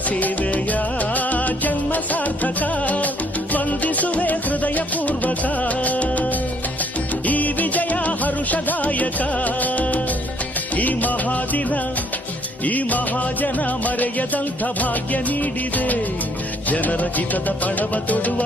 ಸೇವೆಯ ಜನ್ಮ ಸಾರ್ಥಕ ವಂದಿಸುವೆ ಹೃದಯ ಪೂರ್ವಕ ಈ ವಿಜಯ ಹರುಷದಾಯಕ ಈ ಮಹಾದಿನ ಈ ಮಹಾಜನ ಮರೆಯದಂಥ ಭಾಗ್ಯ ನೀಡಿದೆ ಜನರ ಹಿತದ ಪಡವ ತೊಡುವ